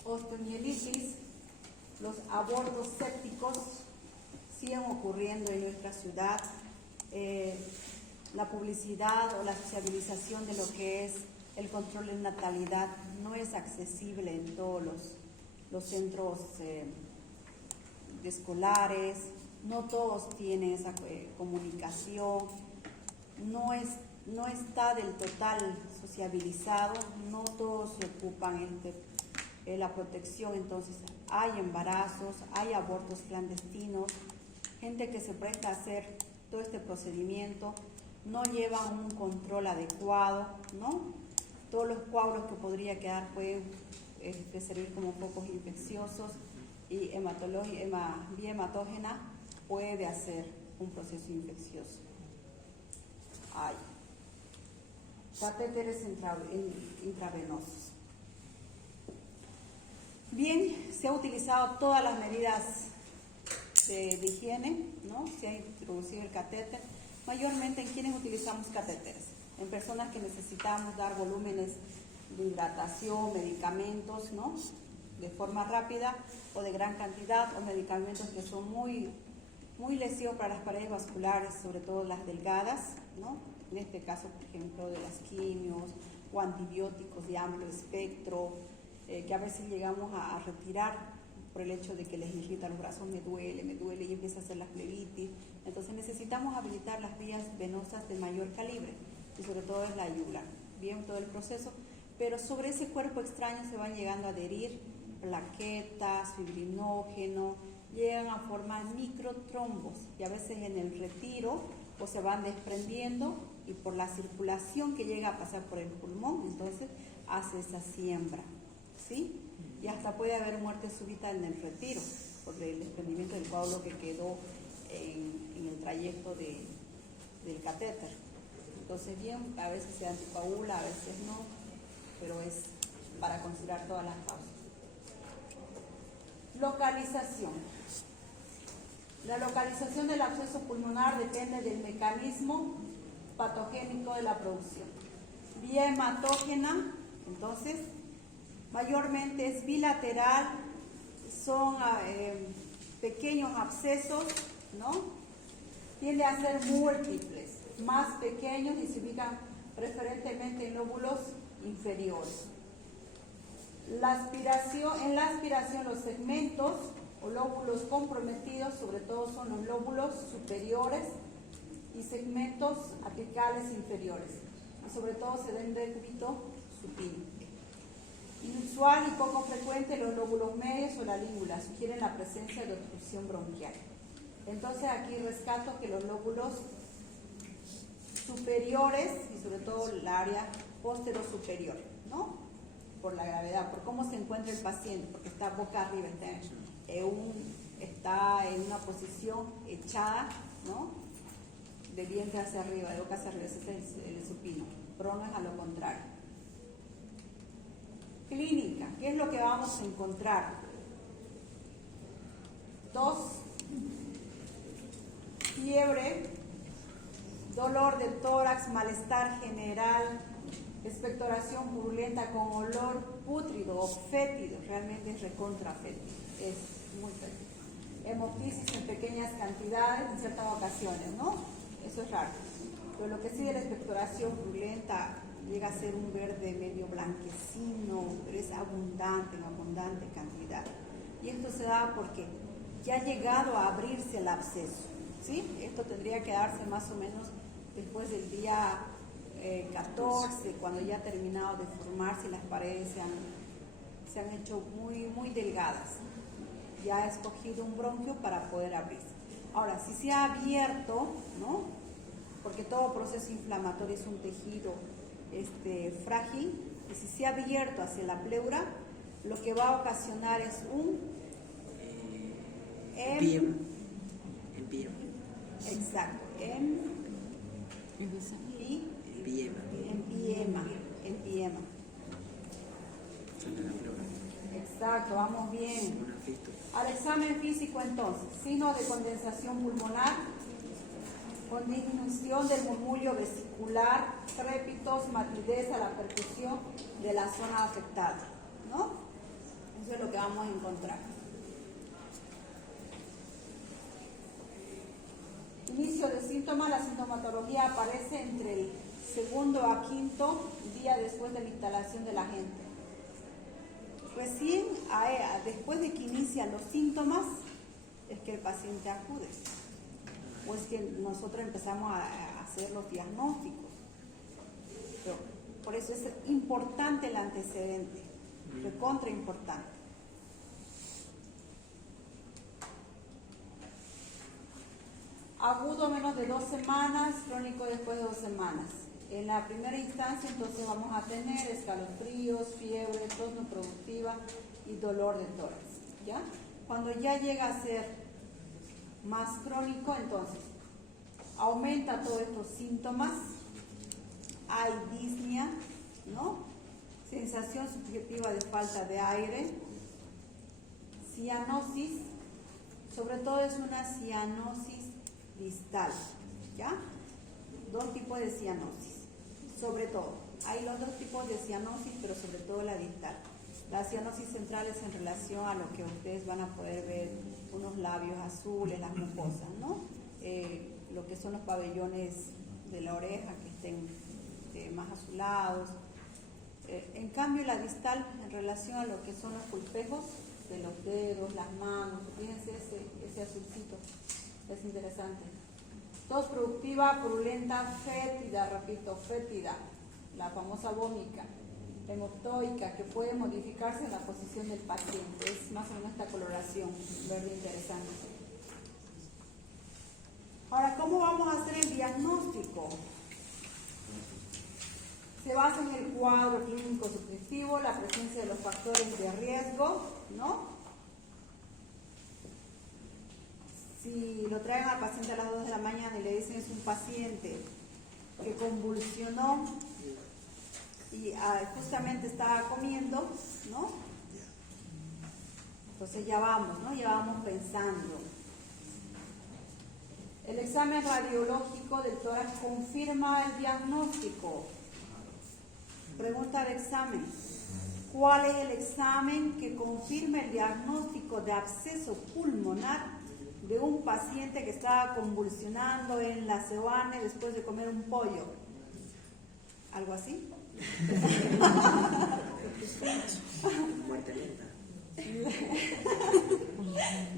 Osteomielitis, los abortos sépticos siguen ocurriendo en nuestra ciudad. La publicidad o la sociabilización de lo que es el control de natalidad no es accesible en todos los centros escolares, no todos tienen esa comunicación, no está del total sociabilizado, no todos se ocupan de la protección. Entonces hay embarazos, hay abortos clandestinos, gente que se presta a hacer todo este procedimiento, no llevan un control adecuado, ¿no? Todos los coágulos que podría quedar pueden servir como focos infecciosos y vía hematógena puede hacer un proceso infeccioso. Hay catéteres intravenosos. Bien, se ha utilizado todas las medidas de higiene, ¿no? Se ha introducido el catéter. Mayormente, ¿en quiénes utilizamos catéteres? En personas que necesitamos dar volúmenes de hidratación, medicamentos, ¿no? De forma rápida o de gran cantidad, o medicamentos que son muy lesivos para las paredes vasculares, sobre todo las delgadas, ¿no? En este caso, por ejemplo, de las quimios o antibióticos de amplio espectro, que a veces llegamos a retirar por el hecho de que les irrita los brazos, me duele y empieza a hacer la flebitis. Entonces necesitamos habilitar las vías venosas de mayor calibre y sobre todo es la yugular. Bien, todo el proceso, pero sobre ese cuerpo extraño se van llegando a adherir plaquetas, fibrinógeno, llegan a formar microtrombos y a veces en el retiro o se van desprendiendo y por la circulación que llega a pasar por el pulmón, entonces hace esa siembra, ¿sí? Y hasta puede haber muerte súbita en el retiro por el desprendimiento del coágulo que quedó en el trayecto del catéter. Entonces, bien, a veces se anticoagula, a veces no, pero es para considerar todas las causas. Localización. La localización del absceso pulmonar depende del mecanismo patogénico de la producción. Vía hematógena, entonces, mayormente es bilateral, son pequeños abscesos, ¿no? Tiende a ser múltiples, más pequeños y se ubican preferentemente en lóbulos inferiores. En la aspiración los segmentos o lóbulos comprometidos, sobre todo son los lóbulos superiores y segmentos apicales inferiores. Y sobre todo se da en decúbito supino. Inusual y poco frecuente los lóbulos medios o la língula sugieren la presencia de obstrucción bronquial. Entonces aquí rescato que los lóbulos superiores y sobre todo el área posterior, ¿no? Por la gravedad, por cómo se encuentra el paciente, porque está boca arriba, está en una posición echada, ¿no? De vientre hacia arriba, de boca hacia arriba, ese es el supino, pero no es a lo contrario. Clínica, ¿qué es lo que vamos a encontrar? Tos, fiebre, dolor del tórax, malestar general, expectoración purulenta con olor pútrido o fétido, realmente es recontra fétido, es muy fétido. Hemoptisis en pequeñas cantidades en ciertas ocasiones, ¿no? Eso es raro. Pero lo que sí de la expectoración purulenta llega a ser un verde medio blanquecino, pero es abundante, en abundante cantidad. Y esto se da porque ya ha llegado a abrirse el absceso, ¿sí? Esto tendría que darse más o menos después del día 14, cuando ya ha terminado de formarse y las paredes se han hecho muy delgadas. Ya ha escogido un bronquio para poder abrirse. Ahora, si se ha abierto, ¿no? Porque todo proceso inflamatorio es un tejido frágil, y si se ha abierto hacia la pleura, lo que va a ocasionar es un Empiema. exacto, empiema. Exacto, vamos bien. Al examen físico entonces, signo de condensación pulmonar, con disminución del murmullo vesicular, trépitos, matidez a la percusión de la zona afectada, ¿no? Eso es lo que vamos a encontrar. Inicio de síntomas. La sintomatología aparece entre el segundo a quinto día después de la instalación del agente. Recién después de que inician los síntomas es que el paciente acude, o es que nosotros empezamos a hacer los diagnósticos. Pero por eso es importante el antecedente, recontra importante. Agudo menos de 2 semanas, crónico después de 2 semanas. En la primera instancia entonces vamos a tener escalofríos, fiebre, tos no productiva y dolor de tórax, ¿ya? Cuando ya llega a ser más crónico, entonces aumenta todos estos síntomas, hay disnea, ¿no? Sensación subjetiva de falta de aire, cianosis, sobre todo es una cianosis distal, ¿ya? 2 tipos de cianosis. Sobre todo, hay los 2 tipos de cianosis, pero sobre todo la distal. La cianosis central es en relación a lo que ustedes van a poder ver, unos labios azules, las mucosas, ¿no? Lo que son los pabellones de la oreja que estén más azulados. En cambio, la distal, en relación a lo que son los pulpejos de los dedos, las manos, fíjense ese azulcito, es interesante. Tos productiva, purulenta, fétida, repito, fétida, la famosa vómica, hemoptoica, que puede modificarse en la posición del paciente. Es más o menos esta coloración verde interesante. Ahora, ¿cómo vamos a hacer el diagnóstico? Se basa en el cuadro clínico subjetivo, la presencia de los factores de riesgo, ¿no? Si lo traen al paciente a las 2 de la mañana y le dicen es un paciente que convulsionó y justamente estaba comiendo, ¿no? Entonces ya vamos, ¿no? Ya vamos pensando. El examen radiológico del tórax confirma el diagnóstico. Pregunta de examen. ¿Cuál es el examen que confirma el diagnóstico de absceso pulmonar de un paciente que estaba convulsionando en la Seoane después de comer un pollo? ¿Algo así? Muerte lenta.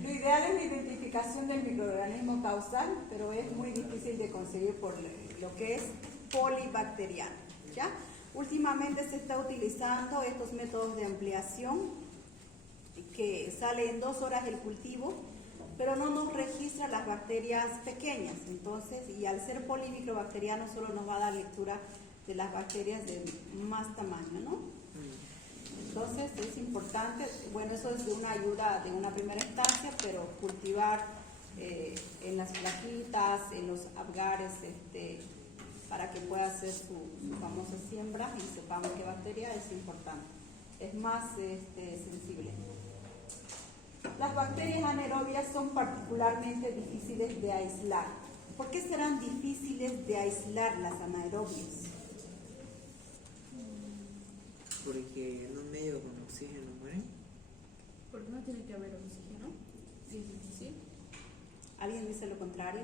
Lo ideal es la identificación del microorganismo causal, pero es muy difícil de conseguir por lo que es polibacteriano, ¿ya? Últimamente se está utilizando estos métodos de ampliación que sale en 2 horas el cultivo, pero no nos registra las bacterias pequeñas. Entonces, y al ser polimicrobacteriano solo nos va a dar lectura de las bacterias de más tamaño, ¿no? Entonces es importante, bueno, eso es de una ayuda de una primera instancia, pero cultivar en las plaquitas, en los abgares, para que pueda hacer su famosa siembra y sepamos qué bacteria es importante, es más sensible. Las bacterias anaerobias son particularmente difíciles de aislar. ¿Por qué serán difíciles de aislar las anaerobias? Porque en un medio con oxígeno mueren. Porque no tiene que haber oxígeno. Sí, sí, sí. ¿Alguien dice lo contrario?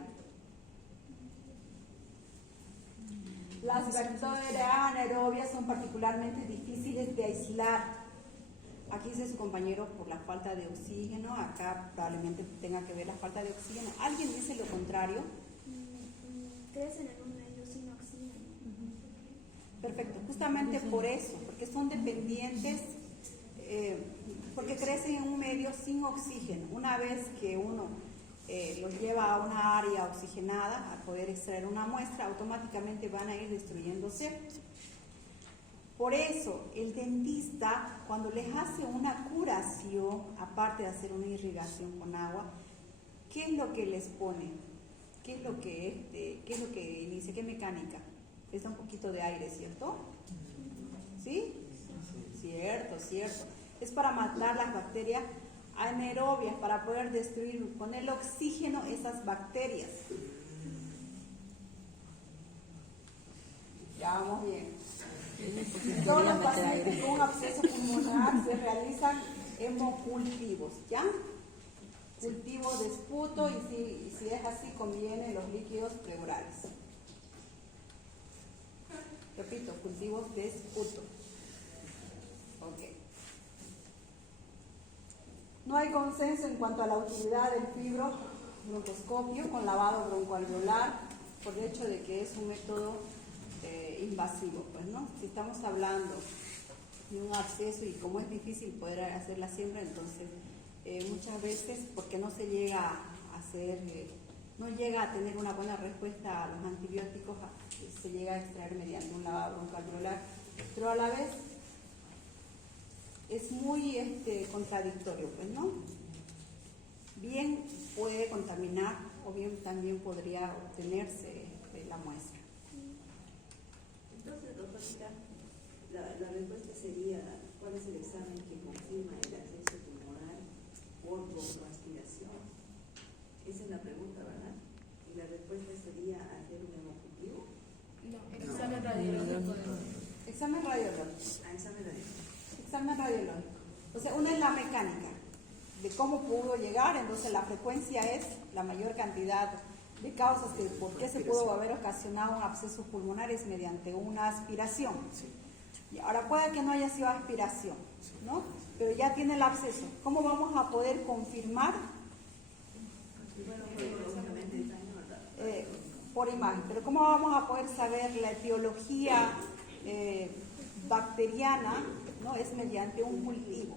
Las bacterias anaerobias son particularmente difíciles de aislar. Aquí dice su compañero por la falta de oxígeno, acá probablemente tenga que ver la falta de oxígeno. ¿Alguien dice lo contrario? Crecen en un medio sin oxígeno. Perfecto, justamente por eso, porque son dependientes, porque crecen en un medio sin oxígeno. Una vez que uno los lleva a una área oxigenada, a poder extraer una muestra, automáticamente van a ir destruyéndose. Por eso, el dentista, cuando les hace una curación, aparte de hacer una irrigación con agua, ¿qué es lo que les pone? ¿Qué es lo que inicia? ¿Qué mecánica? Les da un poquito de aire, ¿cierto? ¿Sí? Cierto. Es para matar las bacterias anaerobias, para poder destruir, ponerle oxígeno a esas bacterias. Ya vamos bien. Todos los pacientes con absceso pulmonar se realizan hemocultivos, ¿ya? Cultivo de esputo y si es así conviene los líquidos pleurales. Repito, cultivos de esputo. Ok. No hay consenso en cuanto a la utilidad del fibrobroncoscopio con lavado broncoalveolar por el hecho de que es un método invasivo, pues, ¿no? Si estamos hablando de un absceso y como es difícil poder hacer la siembra, entonces muchas veces porque no se llega a hacer, no llega a tener una buena respuesta a los antibióticos, se llega a extraer mediante un lavado broncoalveolar, pero a la vez es muy contradictorio, pues, ¿no? Bien puede contaminar o bien también podría obtenerse la muestra. Entonces, doctorita, la respuesta sería, ¿cuál es el examen que confirma el acceso pulmonar por broncoaspiración? Esa es la pregunta, ¿verdad? Y la respuesta sería hacer un hemocultivo. No, el examen radiológico. Examen radiológico. Examen radiológico. Examen radiológico. O sea, una es la mecánica de cómo pudo llegar, entonces la frecuencia es la mayor cantidad de causas que por qué se pudo haber ocasionado un absceso pulmonar es mediante una aspiración. Y ahora puede que no haya sido aspiración, ¿no? Pero ya tiene el absceso. ¿Cómo vamos a poder confirmar? Por imagen. Pero ¿cómo vamos a poder saber la etiología bacteriana? ¿No? Es mediante un cultivo.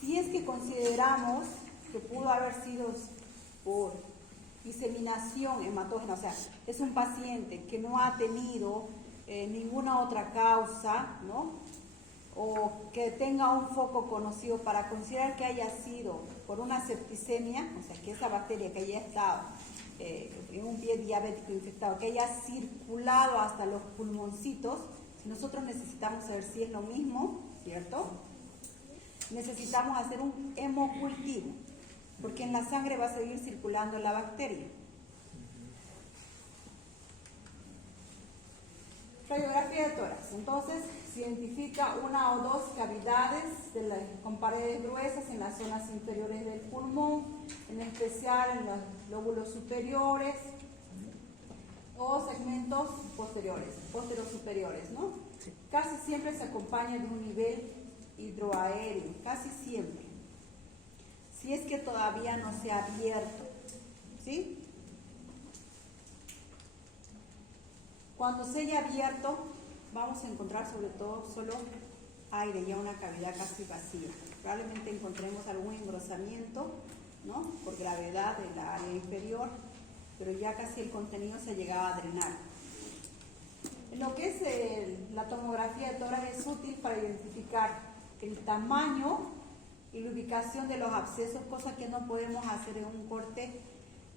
Si es que consideramos que pudo haber sido por diseminación hematógena, o sea, es un paciente que no ha tenido ninguna otra causa, ¿no? O que tenga un foco conocido para considerar que haya sido por una septicemia, o sea, que esa bacteria que haya estado en un pie diabético infectado, que haya circulado hasta los pulmoncitos, si nosotros necesitamos saber si es lo mismo, ¿cierto? Necesitamos hacer un hemocultivo, porque en la sangre va a seguir circulando la bacteria. Radiografía de tórax. Entonces, se identifica una o dos cavidades con paredes gruesas en las zonas inferiores del pulmón, en especial en los lóbulos superiores o segmentos posterosuperiores, ¿no? Sí. Casi siempre se acompaña de un nivel hidroaéreo, casi siempre. Si es que todavía no se ha abierto, ¿sí? Cuando se haya abierto, vamos a encontrar sobre todo solo aire, ya una cavidad casi vacía. Probablemente encontremos algún engrosamiento, ¿no? Por gravedad de la área inferior, pero ya casi el contenido se llegaba a drenar. En lo que es la tomografía de tórax es útil para identificar el tamaño y la ubicación de los abscesos, cosa que no podemos hacer en un corte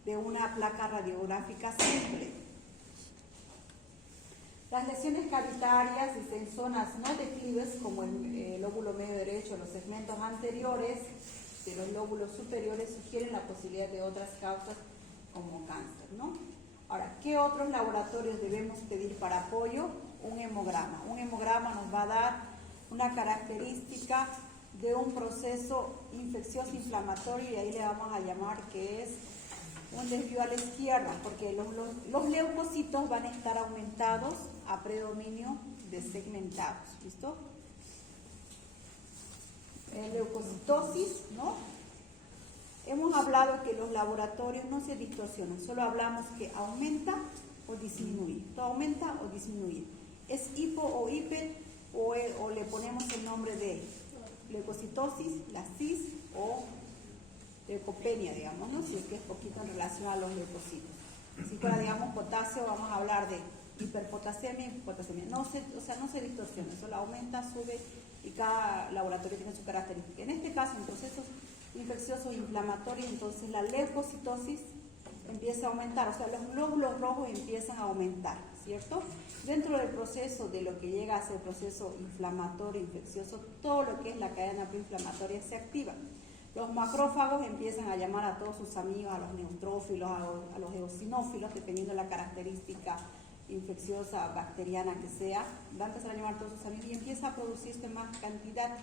de una placa radiográfica simple. Las lesiones cavitarias en zonas no declives, como el lóbulo medio derecho, los segmentos anteriores de los lóbulos superiores, sugieren la posibilidad de otras causas como cáncer, ¿no? Ahora, ¿qué otros laboratorios debemos pedir para apoyo? Un hemograma. Un hemograma nos va a dar una característica de un proceso infeccioso inflamatorio y ahí le vamos a llamar que es un desvío a la izquierda, porque los leucocitos van a estar aumentados a predominio de segmentados, ¿listo? Leucocitosis, ¿no? Hemos hablado que los laboratorios no se distorsionan, solo hablamos que aumenta o disminuye, todo aumenta o disminuye. Es hipo o hiper o le ponemos el nombre de leucocitosis, la cis o leucopenia, digamos, ¿no? Si es que es poquito en relación a los leucocitos. Si fuera, digamos, potasio, vamos a hablar de hiperpotasemia y hipopotasemia. No se distorsiona, solo aumenta, sube y cada laboratorio tiene su característica. En este caso, en procesos infecciosos inflamatorios, entonces la leucocitosis empieza a aumentar, o sea, los glóbulos rojos empiezan a aumentar, ¿cierto? Dentro del proceso de lo que llega a ser proceso inflamatorio, infeccioso, todo lo que es la cadena preinflamatoria se activa. Los macrófagos empiezan a llamar a todos sus amigos, a los neutrófilos, a los eosinófilos, dependiendo de la característica infecciosa, bacteriana que sea, va a empezar a llamar a todos sus amigos y empieza a producirse más cantidad.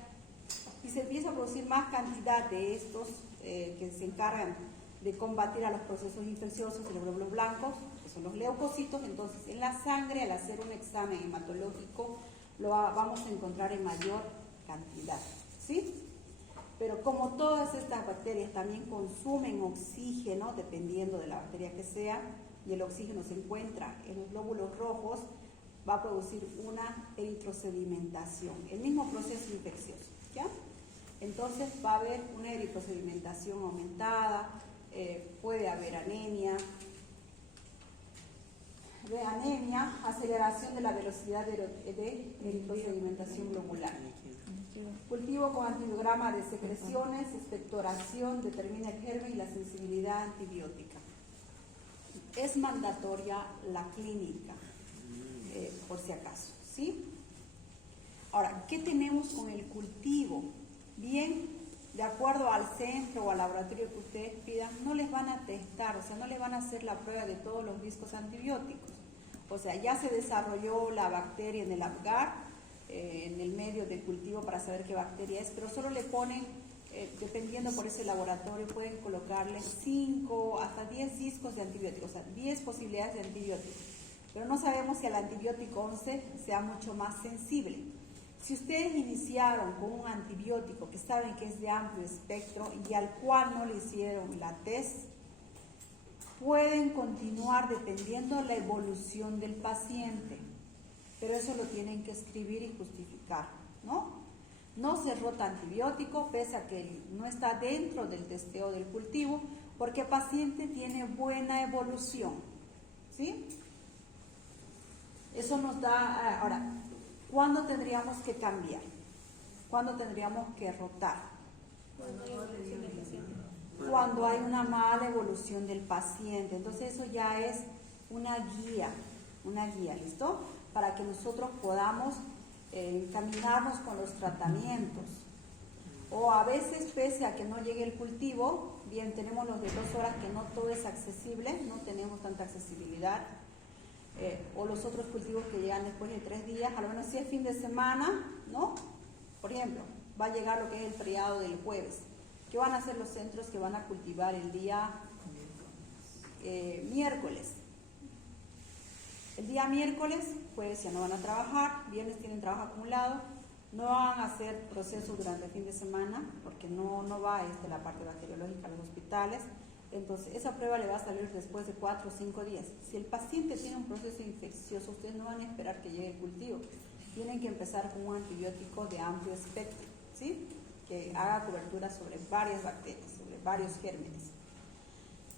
Y se empieza a producir más cantidad de estos que se encargan de combatir a los procesos infecciosos de los glóbulos blancos, que son los leucocitos. Entonces, en la sangre, al hacer un examen hematológico, lo vamos a encontrar en mayor cantidad, ¿sí? Pero como todas estas bacterias también consumen oxígeno, dependiendo de la bacteria que sea, y el oxígeno se encuentra en los glóbulos rojos, va a producir una eritrosedimentación, el mismo proceso infeccioso, ¿ya? Entonces va a haber una eritrosedimentación aumentada, puede haber anemia, aceleración de la velocidad de eritrosedimentación globular. Cultivo con antibiograma de secreciones, expectoración, determina el germen y la sensibilidad antibiótica. Es mandatoria la clínica, por si acaso, ¿sí? Ahora, ¿qué tenemos con el cultivo? Bien, de acuerdo al centro o al laboratorio que ustedes pidan, no les van a testar, o sea, no les van a hacer la prueba de todos los discos antibióticos. O sea, ya se desarrolló la bacteria en el agar, en el medio de cultivo para saber qué bacteria es, pero solo le ponen, dependiendo por ese laboratorio, pueden colocarle 5 hasta 10 discos de antibióticos, o sea, 10 posibilidades de antibióticos. Pero no sabemos si el antibiótico 11 sea mucho más sensible. Si ustedes iniciaron con un antibiótico que saben que es de amplio espectro y al cual no le hicieron la test, pueden continuar dependiendo de la evolución del paciente, pero eso lo tienen que escribir y justificar, ¿no? No se rota antibiótico pese a que no está dentro del testeo del cultivo, porque el paciente tiene buena evolución, ¿sí? Eso nos da, ahora, ¿cuándo tendríamos que cambiar? ¿Cuándo tendríamos que rotar? Cuando hay una mala evolución del paciente. Entonces eso ya es una guía, ¿listo? Para que nosotros podamos encaminarnos con los tratamientos. O a veces, pese a que no llegue el cultivo, bien, tenemos los de 2 horas que no todo es accesible, no tenemos tanta accesibilidad. O los otros cultivos que llegan después de 3 días, a lo menos si es fin de semana, ¿no? Por ejemplo, va a llegar lo que es el feriado del jueves. ¿Qué van a hacer los centros que van a cultivar el día miércoles? El día miércoles, jueves ya no van a trabajar, viernes tienen trabajo acumulado, no van a hacer procesos durante el fin de semana, porque no va la parte bacteriológica a los hospitales. Entonces, esa prueba le va a salir después de 4 o 5 días. Si el paciente tiene un proceso infeccioso, ustedes no van a esperar que llegue el cultivo. Tienen que empezar con un antibiótico de amplio espectro, ¿sí? Que haga cobertura sobre varias bacterias, sobre varios gérmenes.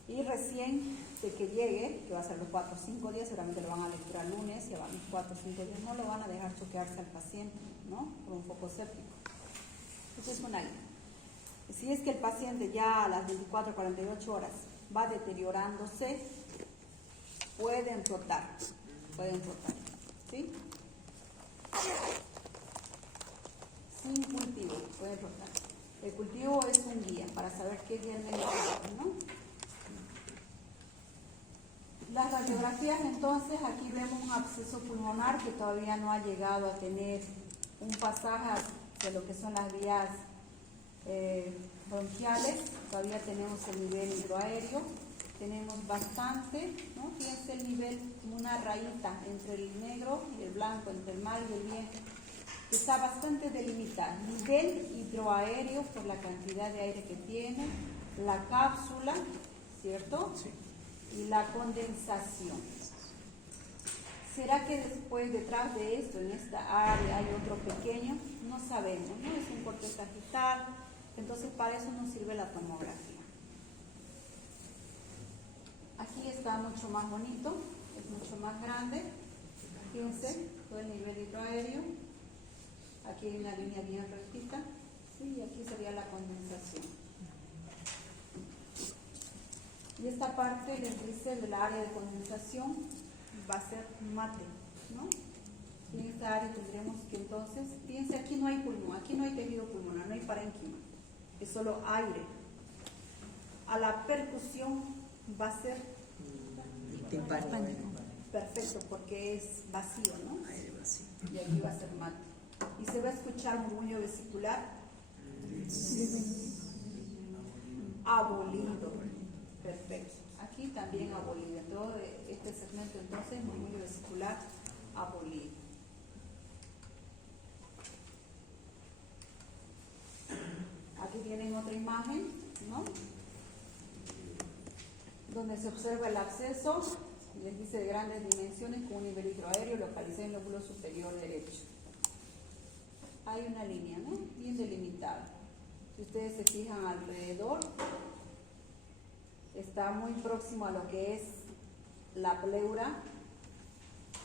Y recién de que llegue, que va a ser los 4 o 5 días, seguramente lo van a lecturar el lunes, y van los 4 o 5 días, no lo van a dejar choquearse al paciente, ¿no? Por un foco séptico. Eso es una línea. Si es que el paciente ya a las 24 o 48 horas va deteriorándose, pueden rotar, ¿sí? Sin cultivo, pueden rotar. El cultivo es un guía para saber qué germen es, ¿no? Las radiografías, entonces, aquí vemos un absceso pulmonar que todavía no ha llegado a tener un pasaje de lo que son las vías bronquiales. Todavía tenemos el nivel hidroaéreo, tenemos bastante, ¿no? Fíjense el nivel como una rayita entre el negro y el blanco, entre el mal y el bien, que está bastante delimitado. Nivel hidroaéreo por la cantidad de aire que tiene, la cápsula, ¿cierto? Sí. Y la condensación. ¿Será que después, detrás de esto, en esta área, hay otro pequeño? No sabemos, ¿no? Es un corte sagital, entonces para eso nos sirve la tomografía. Aquí está mucho más bonito, es mucho más grande. Fíjense, todo el nivel hidroaéreo. Aquí hay una línea bien rectita. Sí, y aquí sería la condensación. Y esta parte les dice del área de condensación va a ser mate, ¿no? Y en esta área tendremos que entonces, fíjense, aquí no hay pulmón, aquí no hay tejido pulmonar, no hay parénquima, es solo aire. A la percusión va a ser Timpánico. perfecto porque es vacío, ¿no? Aire vacío. Y aquí va a ser mate. Y se va a escuchar murmullo vesicular abolido. Perfecto. Aquí también abolido. En todo este segmento entonces murmullo vesicular abolido. Aquí tienen otra imagen, ¿no? Donde se observa el absceso, les dice de grandes dimensiones con un nivel hidroaéreo localizado en el lóbulo superior derecho. Hay una línea, ¿no? Bien delimitada. Si ustedes se fijan alrededor, está muy próximo a lo que es la pleura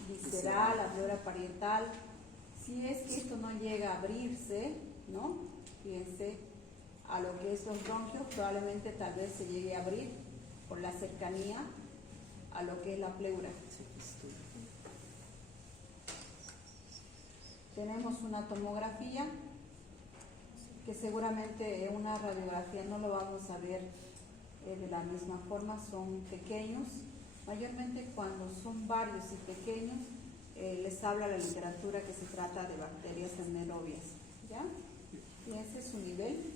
visceral, la pleura parietal. Si es que esto no llega a abrirse, ¿no? Fíjense, a lo que es los bronquios, probablemente tal vez se llegue a abrir por la cercanía a lo que es la pleura. Tenemos una tomografía que seguramente en una radiografía no lo vamos a ver de la misma forma, son pequeños, mayormente cuando son varios y pequeños les habla la literatura que se trata de bacterias anaerobias, ¿ya? Y ese es su nivel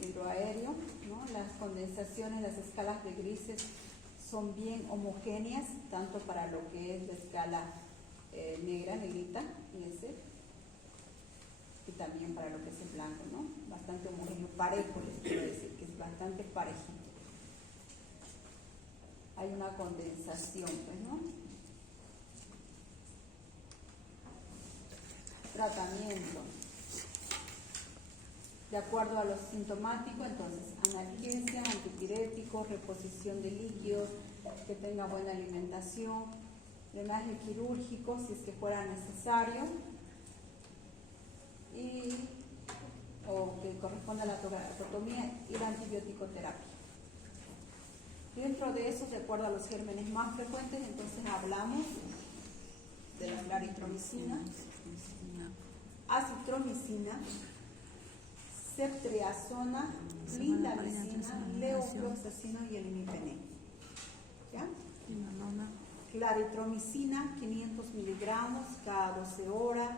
hidroaéreo, ¿no? Las condensaciones, las escalas de grises son bien homogéneas, tanto para lo que es la escala negra, negrita, fíjense, y también para lo que es el blanco, ¿no? Bastante homogéneo, parejo, les quiero decir, que es bastante parejito. Hay una condensación, pues, ¿no? Tratamiento. De acuerdo a lo sintomático, entonces, analgesia, antipirético, reposición de líquidos, que tenga buena alimentación, drenaje quirúrgico, si es que fuera necesario, o que corresponda a la toracotomía y la antibioticoterapia. Dentro de eso, de acuerdo a los gérmenes más frecuentes, entonces hablamos de la claritromicina, acitromicina, ceftriaxona, clindamicina, levofloxacino y el imipenem. ¿Ya? Claritromicina, 500 miligramos cada 12 horas.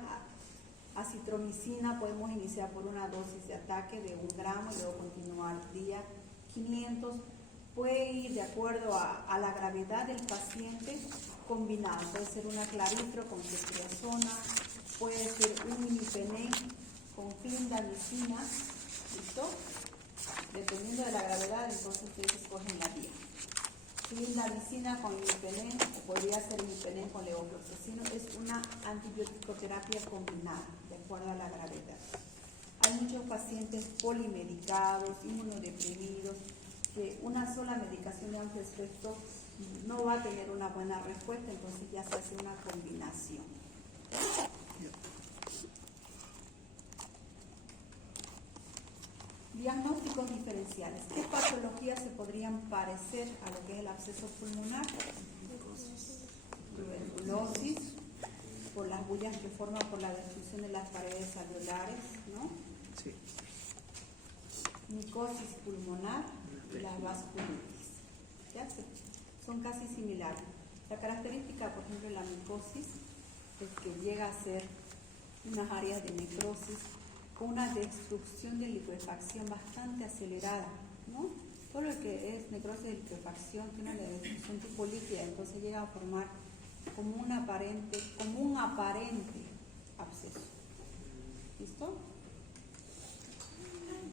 Acitromicina podemos iniciar por una dosis de ataque de 1 gramo y luego continuar día 500. Puede ir de acuerdo a la gravedad del paciente combinado. Puede ser una claritro con ceftriaxona, puede ser un imipenem con clindamicina, ¿listo? Dependiendo de la gravedad, entonces ustedes escogen la vía. Clindamicina con imipenem, o podría ser imipenem con levofloxacino, es una antibioticoterapia combinada, de acuerdo a la gravedad. Hay muchos pacientes polimedicados, inmunodeprimidos, que una sola medicación de amplio espectro no va a tener una buena respuesta, entonces ya se hace una combinación. Diagnósticos diferenciales. ¿Qué patologías se podrían parecer a lo que es el absceso pulmonar? Tuberculosis, por las bullas que forman por la destrucción de las paredes alveolares, ¿no? Sí. Micosis pulmonar y la vasculitis. ¿Ya? Son casi similares. La característica, por ejemplo, de la micosis es que llega a ser unas áreas de necrosis con una destrucción de liquefacción bastante acelerada, ¿no? Todo lo que es necrosis de liquefacción tiene una destrucción tipo líquida, entonces llega a formar como un aparente absceso. ¿Listo?